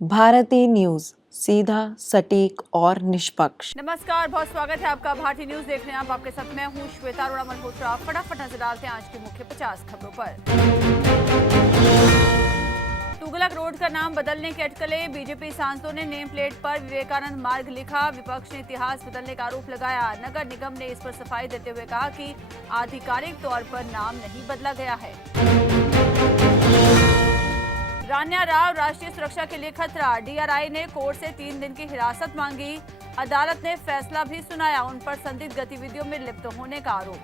Bharti news, सीधा, सटीक और निष्पक्ष। नमस्कार, बहुत स्वागत है आपका भारती न्यूज देखने। आपके साथ मैं हूं श्वेता अरोड़ा मल्होत्रा। फटाफट नजर डालते हैं आज की मुख्य 50 खबरों पर। तुगलक रोड का नाम बदलने की अटकलें। बीजेपी सांसदों ने नेम प्लेट पर विवेकानंद मार्ग लिखा। विपक्ष ने इतिहास बदलने का आरोप लगाया। नगर निगम ने इस पर सफाई देते हुए कहा कि आधिकारिक तौर पर नाम नहीं बदला गया है। रान्या राव राष्ट्रीय सुरक्षा के लिए खतरा। डीआरआई ने कोर्ट से 3 दिन की हिरासत मांगी। अदालत ने फैसला भी सुनाया। उन पर संदिग्ध गतिविधियों में लिप्त होने का आरोप।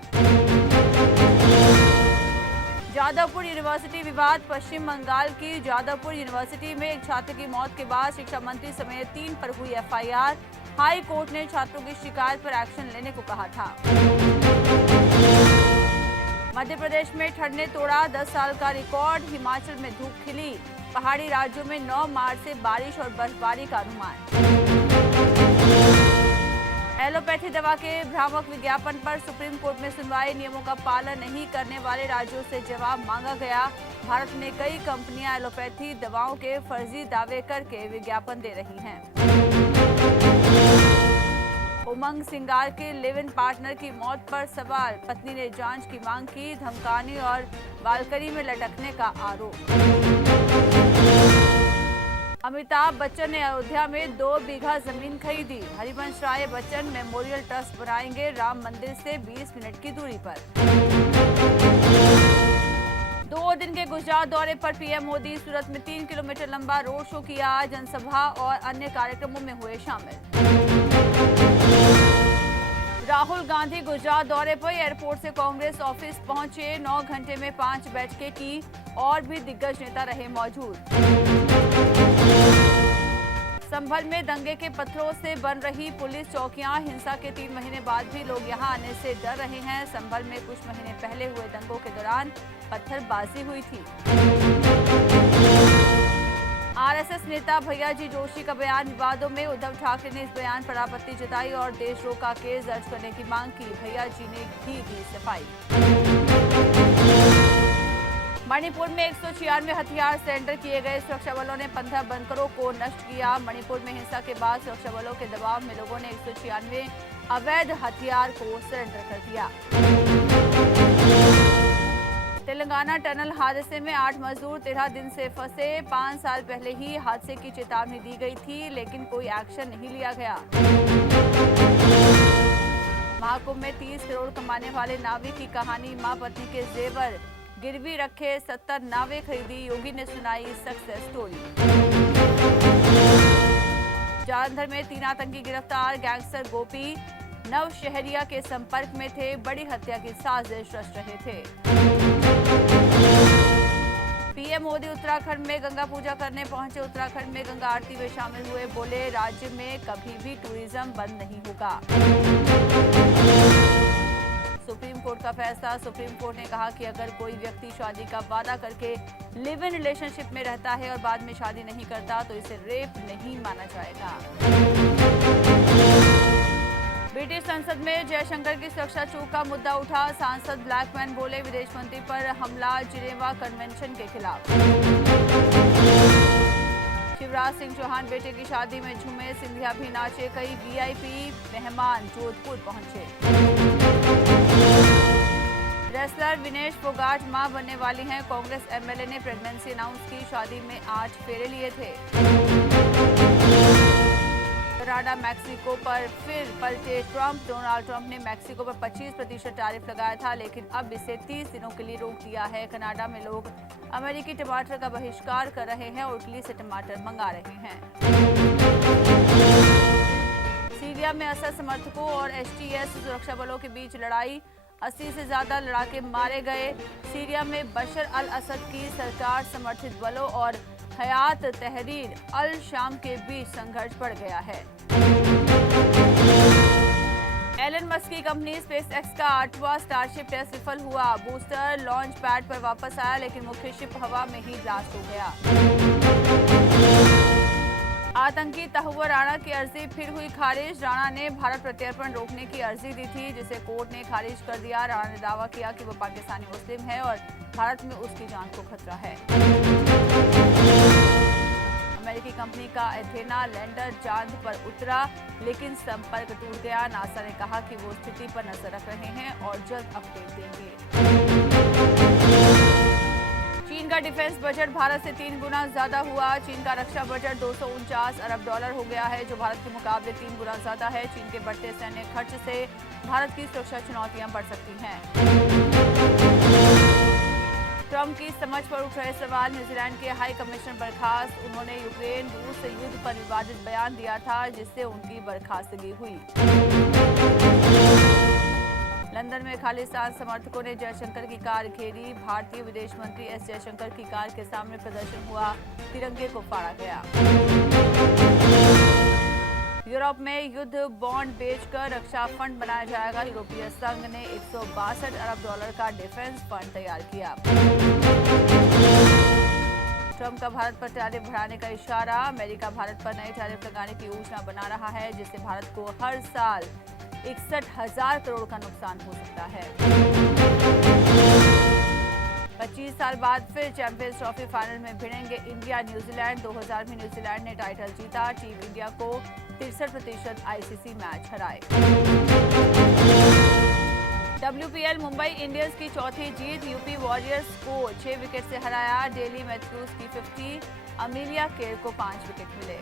जादवपुर यूनिवर्सिटी विवाद। पश्चिम बंगाल की जादवपुर यूनिवर्सिटी में एक छात्र की मौत के बाद शिक्षा मंत्री समेत 3 पर हुई एफआईआर। हाई कोर्ट ने छात्रों की शिकायत पर एक्शन लेने को कहा था। मध्य प्रदेश में ठंड ने तोड़ा 10 साल का रिकॉर्ड। हिमाचल में धूप खिली। पहाड़ी राज्यों में 9 मार्च से बारिश और बर्फबारी का अनुमान। एलोपैथी दवा के भ्रामक विज्ञापन पर सुप्रीम कोर्ट में सुनवाई। नियमों का पालन नहीं करने वाले राज्यों से जवाब मांगा गया। भारत में कई कंपनियां एलोपैथी दवाओं के फर्जी दावे करके विज्ञापन दे रही हैं। उमंग सिंगार के लिव इन पार्टनर की मौत पर सवाल। पत्नी ने जांच की मांग की। धमकाने और बालकनी में लटकने का आरोप। अमिताभ बच्चन ने अयोध्या में 2 बीघा जमीन खरीदी। हरिवंश राय बच्चन मेमोरियल ट्रस्ट बनाएंगे राम मंदिर से 20 मिनट की दूरी पर। 2 दिन के गुजरात दौरे पर पीएम मोदी सूरत में 3 किलोमीटर लंबा रोड शो किया। जनसभा और अन्य कार्यक्रमों में हुए शामिल। राहुल गांधी गुजरात दौरे पर एयरपोर्ट से कांग्रेस ऑफिस पहुंचे। 9 घंटे में 5 बैठकें की। और भी दिग्गज नेता रहे मौजूद। संभल में दंगे के पत्थरों से बन रही पुलिस चौकियां। हिंसा के 3 महीने बाद भी लोग यहां आने से डर रहे हैं। संभल में कुछ महीने पहले हुए दंगों के दौरान पत्थरबाजी हुई थी। आरएसएस नेता भैयाजी जोशी का बयान विवादों में। उद्धव ठाकरे ने इस बयान पर आपत्ति जताई और देशद्रोह का केस दर्ज करने की मांग की। भैयाजी ने भी दी सफाई। मणिपुर में 196 हथियार सरेंडर किए गए। सुरक्षा बलों ने 15 बंकरों को नष्ट किया। मणिपुर में हिंसा के बाद सुरक्षा बलों के दबाव में लोगों ने 196 अवैध हथियार को सरेंडर कर दिया। तेलंगाना टनल हादसे में 8 मजदूर 13 दिन से फंसे। 5 साल पहले ही हादसे की चेतावनी दी गई थी, लेकिन कोई एक्शन नहीं लिया गया। महाकुंभ में 30 करोड़ कमाने वाले नाविक की कहानी। मां पत्नी के जेवर गिरवी रखे 70 नावें खरीदी। योगी ने सुनाई सक्सेस स्टोरी। जालंधर में 3 आतंकी गिरफ्तार। गैंगस्टर गोपी नवशहरिया के संपर्क में थे। बड़ी हत्या की साजिश रच रहे थे। पीएम मोदी उत्तराखंड में गंगा पूजा करने पहुंचे। उत्तराखंड में गंगा आरती में शामिल हुए। बोले राज्य में कभी भी टूरिज्म बंद नहीं होगा। सुप्रीम कोर्ट का फैसला। सुप्रीम कोर्ट ने कहा कि अगर कोई व्यक्ति शादी का वादा करके लिव इन रिलेशनशिप में रहता है और बाद में शादी नहीं करता तो इसे रेप नहीं माना जाएगा। ब्रिटिश संसद में जयशंकर की सुरक्षा चूक का मुद्दा उठा। सांसद ब्लैकमैन बोले विदेश मंत्री पर हमला जिनेवा कन्वेंशन के खिलाफ। शिवराज सिंह चौहान बेटे की शादी में झूमे। सिंधिया भी नाचे। कई वीआईपी मेहमान जोधपुर पहुंचे। रेसलर विनेश फोगाट मां बनने वाली हैं। कांग्रेस एमएलए ने प्रेगनेंसी अनाउंस की। शादी में 8 फेरे लिए थे। कनाडा मैक्सिको पर फिर पलटे ट्रंप। डोनाल्ड ट्रंप ने मैक्सिको पर 25% टैरिफ लगाया था, लेकिन अब इसे 30 दिनों के लिए रोक दिया है। कनाडा में लोग अमेरिकी टमाटर का बहिष्कार कर रहे हैं और इटली से टमाटर मंगा रहे हैं। सीरिया में असद समर्थकों और एसटीएस सुरक्षा बलों के बीच लड़ाई। 80 से ज्यादा लड़ाके मारे गए। सीरिया में बशर अल असद की सरकार समर्थित बलों और हयात तहरीर अल शाम के बीच संघर्ष बढ़ गया है। एलन मस्क की कंपनी स्पेस एक्स का 8वां स्टारशिप टेस्ट विफल हुआ। बूस्टर लॉन्च पैड पर वापस आया, लेकिन मुख्य शिप हवा में ही ब्लास्ट हो गया। आतंकी तहव्वुर राणा की अर्जी फिर हुई खारिज। राणा ने भारत प्रत्यर्पण रोकने की अर्जी दी थी, जिसे कोर्ट ने खारिज कर दिया। राणा ने दावा किया कि वो पाकिस्तानी मुस्लिम है और भारत में उसकी जान को खतरा है। अमेरिकी कंपनी का एथेना लैंडर चांद पर उतरा, लेकिन संपर्क टूट गया। नासा ने कहा कि वो स्थिति पर नजर रख रहे हैं और जल्द अपडेट देंगे। चीन का डिफेंस बजट भारत से 3 गुना ज्यादा हुआ। चीन का रक्षा बजट $249 अरब हो गया है, जो भारत के मुकाबले 3 गुना ज्यादा है। चीन के बढ़ते सैन्य खर्च से भारत की सुरक्षा चुनौतियां बढ़ सकती हैं। ट्रंप की समझ पर उठ रहे सवाल। न्यूजीलैंड के हाई कमिश्नर बर्खास्त। उन्होंने यूक्रेन रूस युद्ध पर विवादित बयान दिया था, जिससे उनकी बर्खास्तगी हुई। लंदन में खालिस्तान समर्थकों ने जयशंकर की कार घेरी। भारतीय विदेश मंत्री एस जयशंकर की कार के सामने प्रदर्शन हुआ, तिरंगे को फाड़ा गया। यूरोप में युद्ध बॉन्ड बेचकर रक्षा फंड बनाया जाएगा। यूरोपीय संघ ने $162 अरब का डिफेंस फंड तैयार किया। ट्रंप का भारत पर टैरिफ बढ़ाने का इशारा। अमेरिका भारत पर नए टैरिफ लगाने की योजना बना रहा है, जिससे भारत को हर साल 61,000 करोड़ का नुकसान हो सकता है। 25 साल बाद फिर चैंपियंस ट्रॉफी फाइनल में भिड़ेंगे इंडिया न्यूजीलैंड। 2000 में न्यूजीलैंड ने टाइटल जीता। टीम इंडिया को 63% आईसीसी मैच हराए। WPL मुंबई इंडियंस की चौथी जीत। यूपी वॉरियर्स को 6 विकेट से हराया। डेली मैथ्यूज की 50, अमीलिया केर को 5 विकेट मिले।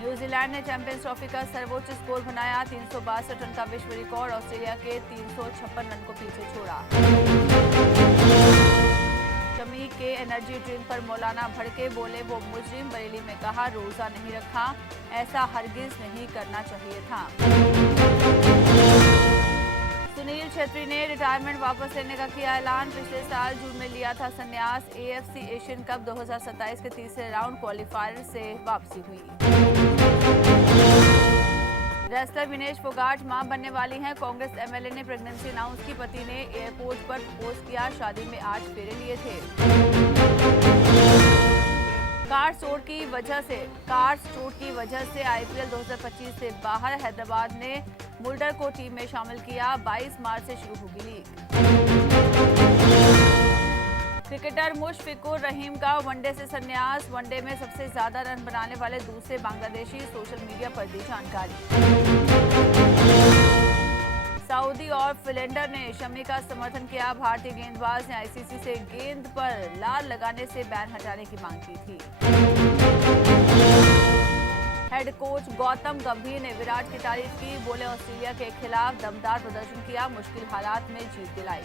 न्यूजीलैंड ने चैंपियंस ट्रॉफी का सर्वोच्च स्कोर बनाया। 362 रन का विश्व रिकॉर्ड ऑस्ट्रेलिया के 356 रन को पीछे छोड़ा। शमी के एनर्जी ड्रिंक पर मौलाना भड़के, बोले वो मुजरिम। बरेली में कहा रोजा नहीं रखा, ऐसा हरगिज नहीं करना चाहिए था। सुनील छेत्री ने रिटायरमेंट वापस लेने का किया ऐलान। पिछले साल जून में लिया था संन्यास। AFC एशियन कप 2027 के तीसरे राउंड क्वालिफायर से वापसी हुई। रेसलर विनेश फोगाट मां बनने वाली हैं। कांग्रेस MLA ने प्रेगनेंसी अनाउंस की। पति ने एयरपोर्ट पर प्रपोज किया। शादी में 8 फेरे लिए थे। कार चोट की वजह से IPL 2025 से बाहर। हैदराबाद ने मुल्डर को टीम में शामिल किया। 22 मार्च से शुरू होगी लीग। क्रिकेटर मुशफिकुर रहीम का वनडे से संन्यास। वनडे में सबसे ज्यादा रन बनाने वाले दूसरे बांग्लादेशी, सोशल मीडिया पर दी जानकारी। सऊदी और फिलेंडर ने शमी का समर्थन किया। भारतीय गेंदबाज ने ICC से गेंद पर लाल लगाने से बैन हटाने की मांग की थी। हेड कोच गौतम गंभीर ने विराट की तारीफ की। बोले ऑस्ट्रेलिया के खिलाफ दमदार प्रदर्शन किया, मुश्किल हालात में जीत दिलाई।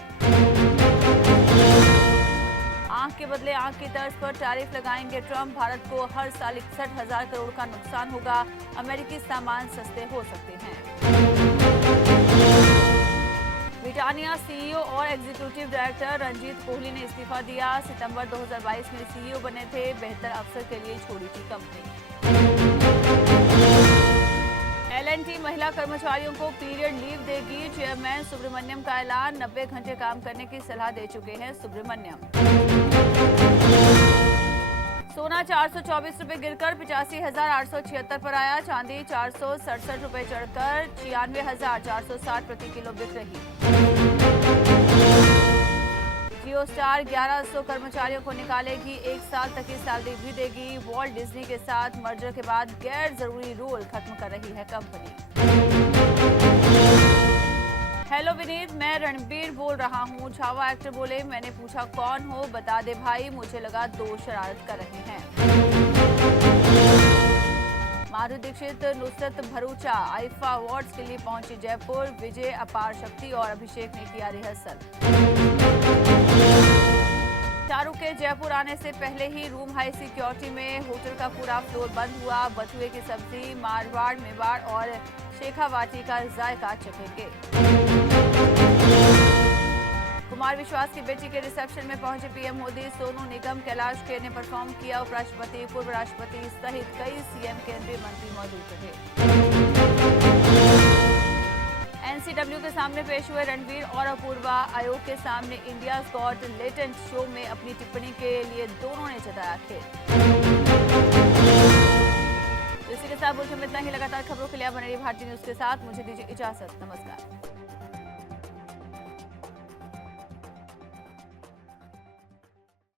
आंख के बदले आंख की तर्ज पर टैरिफ लगाएंगे ट्रंप। भारत को हर साल 61,000 करोड़ का नुकसान होगा। अमेरिकी सामान सस्ते हो सकते हैं। ब्रिटानिया CEO और एग्जीक्यूटिव डायरेक्टर रंजीत कोहली ने इस्तीफा दिया। सितंबर 2022 में CEO बने थे। बेहतर अवसर के लिए छोड़ी थी कंपनी। L&T महिला कर्मचारियों को पीरियड लीव देगी। चेयरमैन सुब्रमण्यम का ऐलान। 90 घंटे काम करने की सलाह दे चुके हैं सुब्रमण्यम। सोना 424 रुपए गिरकर 85,876 पर आया। चांदी 467 रुपए चढ़कर 96,460 प्रति किलो बिक रही। जियो स्टार 1100 कर्मचारियों को निकालेगी। 1 साल तक की सैलरी भी देगी। वॉल्ट डिज्नी के साथ मर्जर के बाद गैर जरूरी रोल खत्म कर रही है कंपनी। हेलो विनीत, मैं रणबीर बोल रहा हूँ। छावा एक्टर बोले, मैंने पूछा कौन हो, बता दे भाई। मुझे लगा 2 शरारत कर रहे हैं। माधुरी दीक्षित नुसरत भरूचा आईफा अवार्ड्स के लिए पहुंची जयपुर। विजय, अपार शक्ति और अभिषेक ने किया रिहर्सल। शाहरुख के जयपुर आने से पहले ही रूम हाई सिक्योरिटी में होटल का पूरा फ्लोर बंद हुआ। बथुए की सब्जी, मारवाड़, मेवाड़ और शेखावाटी का जायका चखेंगे। कुमार विश्वास की बेटी के रिसेप्शन में पहुंचे पीएम मोदी। सोनू निगम, कैलाश खेर ने परफॉर्म किया। उपराष्ट्रपति, पूर्व राष्ट्रपति सहित कई सीएम, केंद्रीय मंत्री मौजूद रहे। NCW के सामने पेश हुए रणवीर और अपूर्वा। आयोग के सामने इंडिया गॉट लेटेंट शो में अपनी टिप्पणी के लिए दोनों ने जताया खेद। इसी के साथ बुलेटिन में इतना ही। लगातार खबरों के लिए बने रहिए भारतीय न्यूज के साथ। मुझे दीजिए इजाजत। नमस्कार।